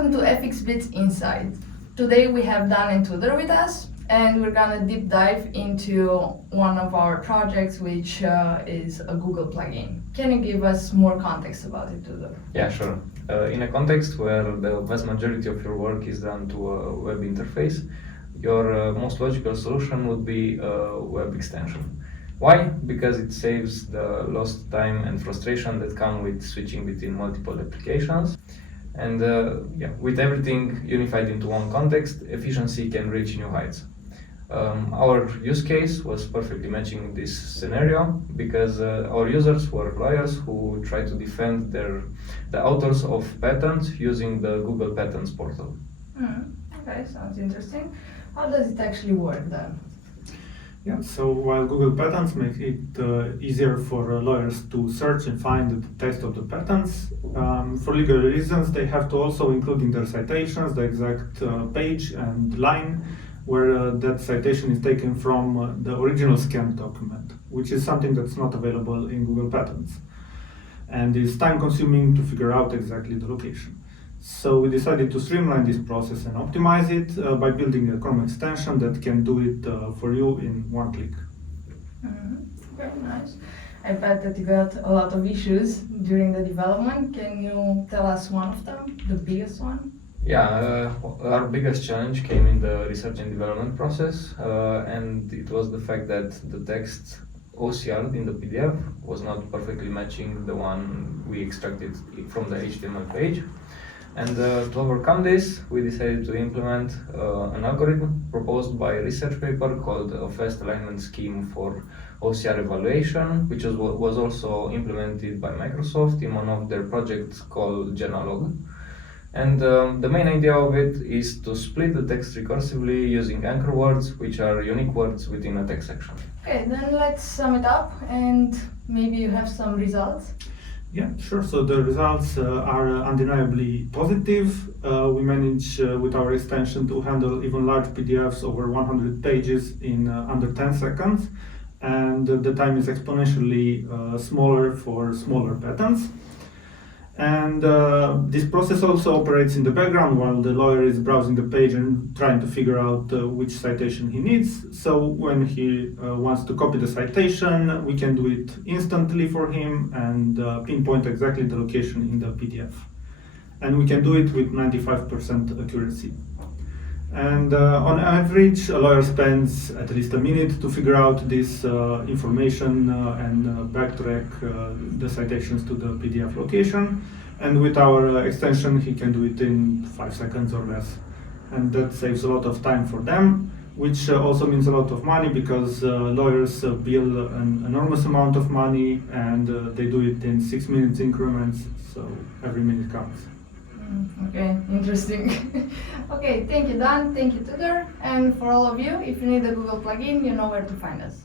Welcome to FX Bits Inside. Today we have Dan and Tudor with us, and we're gonna deep dive into one of our projects, which is a Google plugin. Can you give us more context about it, Tudor? Yeah, sure. In a context where the vast majority of your work is done to a web interface, your most logical solution would be a web extension. Why? Because it saves the lost time and frustration that come with switching between multiple applications. And with everything unified into one context, efficiency can reach new heights. Our use case was perfectly matching this scenario because our users were lawyers who try to defend the authors of patents using the Google Patents portal. Okay, sounds interesting. How does it actually work then? Yeah, so while Google Patents make it easier for lawyers to search and find the text of the patents, for legal reasons they have to also include in their citations the exact page and line where that citation is taken from the original scanned document, which is something that's not available in Google Patents. And it's time consuming to figure out exactly the location. So we decided to streamline this process and optimize it by building a Chrome extension that can do it for you in one click. Very nice. I bet that you got a lot of issues during the development. Can you tell us one of them, the biggest one? Yeah, our biggest challenge came in the research and development process, and it was the fact that the text OCR in the PDF was not perfectly matching the one we extracted from the HTML page. And to overcome this, we decided to implement an algorithm proposed by a research paper called a fast alignment scheme for OCR evaluation, which was also implemented by Microsoft in one of their projects called Genalog. And the main idea of it is to split the text recursively using anchor words, which are unique words within a text section. Okay, then let's sum it up and maybe you have some results. Yeah, sure. So the results are undeniably positive. We managed with our extension to handle even large PDFs over 100 pages in under 10 seconds. And the time is exponentially smaller for smaller patents. And this process also operates in the background while the lawyer is browsing the page and trying to figure out which citation he needs. So when he wants to copy the citation, we can do it instantly for him and pinpoint exactly the location in the PDF. And we can do it with 95% accuracy. And on average, a lawyer spends at least a minute to figure out this information and backtrack the citations to the PDF location. And with our extension, he can do it in 5 seconds or less. And that saves a lot of time for them, which also means a lot of money because lawyers bill an enormous amount of money and they do it in 6 minutes increments, so every minute counts. Okay, interesting. Okay, thank you Dan, thank you Tudor, and for all of you, if you need a Google plugin, you know where to find us.